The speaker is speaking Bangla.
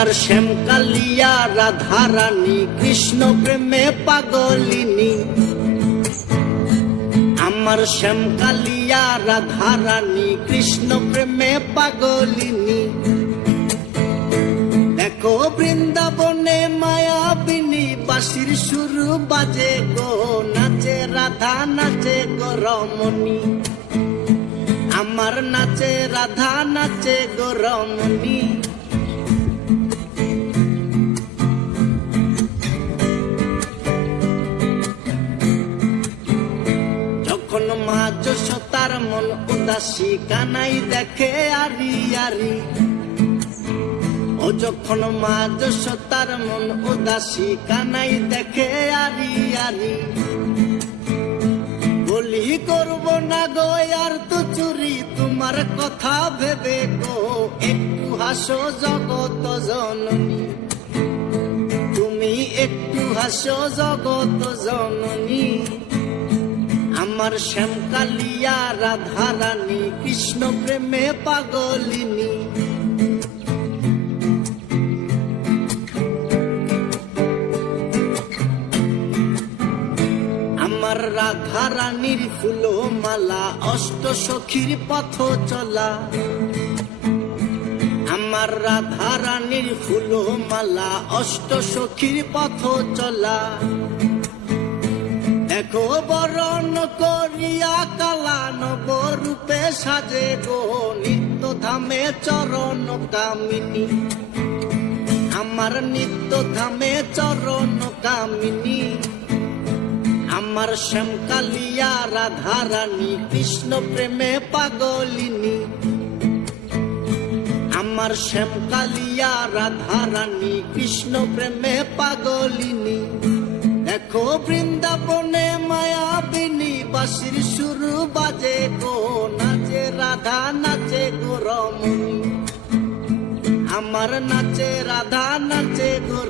আমার শ্যামকালিয়া, রাধারানী, কৃষ্ণ প্রেমে পাগলিনী। আমার শ্যামকালিয়া, রাধারানী, কৃষ্ণ প্রেমে পাগলিনী। দেখো বৃন্দাবনে মায়াবিনী বাসির সুর বাজে গো, নাচে রাধা, নাচে গো রমণী। আমার নাচে রাধা, নাচে গো রমণী। যশোতার মন উদাসী, কানাই দেখে আরি আরি। ও যখন মা যশোতার মন উদাসী, কানাই দেখে আরি আরি। বলি, করব না গো, আর তো চুরি, তোমার কথা ভেবে গো। একটু হাসো জগত জননী। তুমি একটু হাসো জগত জননী। আমার শ্যামকালিয়া, রাধারানী, কৃষ্ণ প্রেমে পাগলিনী। আমার রাধারানীর ফুল মালা অষ্ট সখীর পথ চলা আমার রাধারানীর ফুল মালা অষ্ট সখীর পথ চলা দেখো বরণ করিয়া কালা নবরূপে সাজে গো, নিত্য ধামে চরণ কামিনী। আমার নিত্য ধামে চরণ কামিনী। আমার শ্যামকালিয়া রাধারানী, কৃষ্ণ প্রেমে পাগলিনী। আমার শ্যামকালিয়া রাধারানী, কৃষ্ণ প্রেমে পাগলিনী। দেখো বৃন্দাবনে মায়াবিনী শুরু বাজে গো নাচে রাধা নাচে গো আমার নাচে রাধা নাচে গো